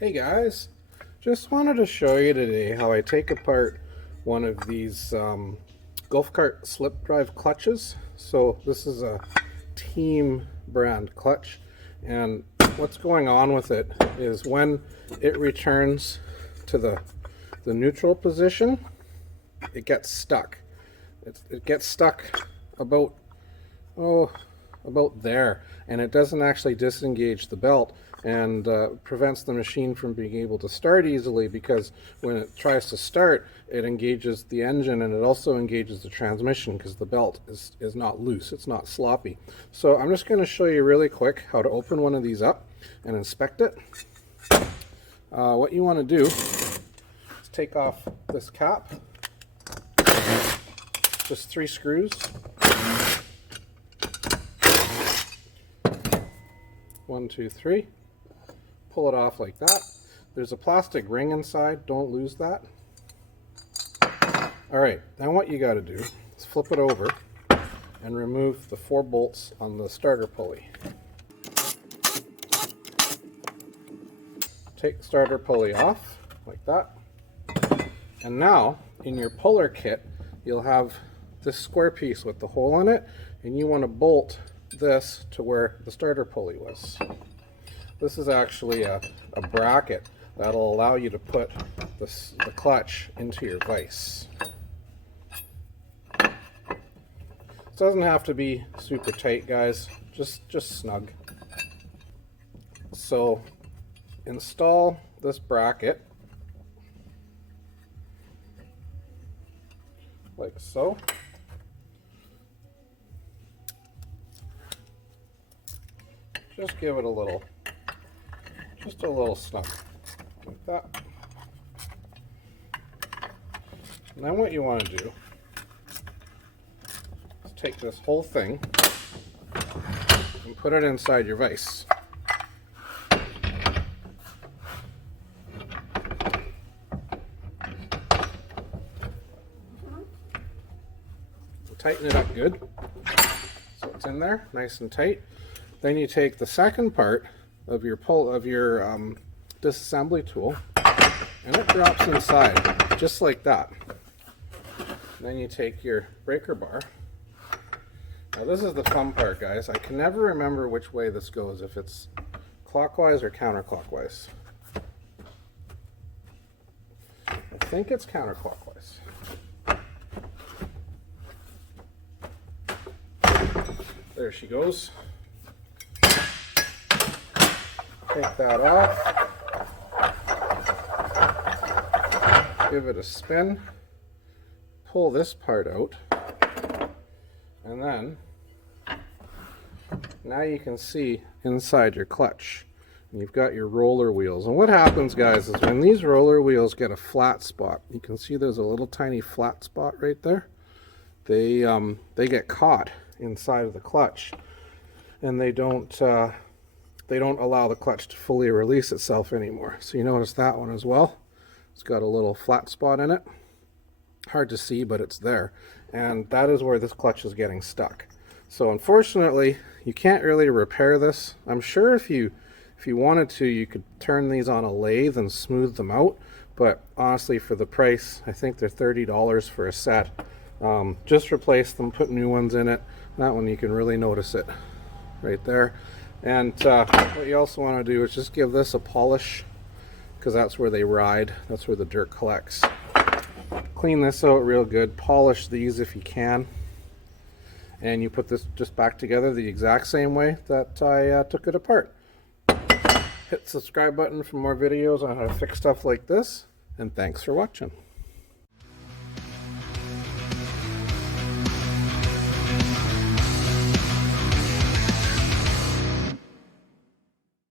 Hey guys, just wanted to show you today how I take apart one of these golf cart slip drive clutches. So this is a Team brand clutch, and what's going on with it is when it returns to the neutral position, it gets stuck. It gets stuck about there, and it doesn't actually disengage the belt and prevents the machine from being able to start easily, because when it tries to start, it engages the engine and it also engages the transmission because the belt is not loose, it's not sloppy. So I'm just going to show you really quick how to open one of these up and inspect it. What you want to do is take off this cap, just 3 screws. 1, 2, 3. Pull it off like that. There's a plastic ring inside, don't lose that. Alright, now what you got to do is flip it over and remove the 4 bolts on the starter pulley. Take the starter pulley off like that. And now in your puller kit you'll have this square piece with the hole in it, and you want to bolt this to where the starter pulley was. This is actually a bracket that'll allow you to put the clutch into your vise. It doesn't have to be super tight, guys, just snug. So install this bracket like so. Just give it a little snug, like that. And then what you want to do is take this whole thing and put it inside your vise. Tighten it up good so it's in there nice and tight. Then you take the second part of your disassembly tool and it drops inside just like that. And then you take your breaker bar. Now this is the fun part, guys. I can never remember which way this goes, if it's clockwise or counterclockwise. I think it's counterclockwise. There she goes. Take that off. Give it a spin. Pull this part out. And then, now you can see inside your clutch. And you've got your roller wheels. And what happens, guys, is when these roller wheels get a flat spot, you can see there's a little tiny flat spot right there. They get caught inside of the clutch, and they don't allow the clutch to fully release itself anymore. So you notice that one as well. It's got a little flat spot in it. Hard to see, but it's there. And that is where this clutch is getting stuck. So unfortunately, you can't really repair this. I'm sure if you wanted to, you could turn these on a lathe and smooth them out. But honestly, for the price, I think they're $30 for a set. Just replace them, put new ones in it. That one you can really notice it right there. And what you also want to do is just give this a polish, because that's where they ride, that's where the dirt collects. Clean this out real good, polish these if you can, and you put this just back together the exact same way that I took it apart. Hit the subscribe button for more videos on how to fix stuff like this, and thanks for watching.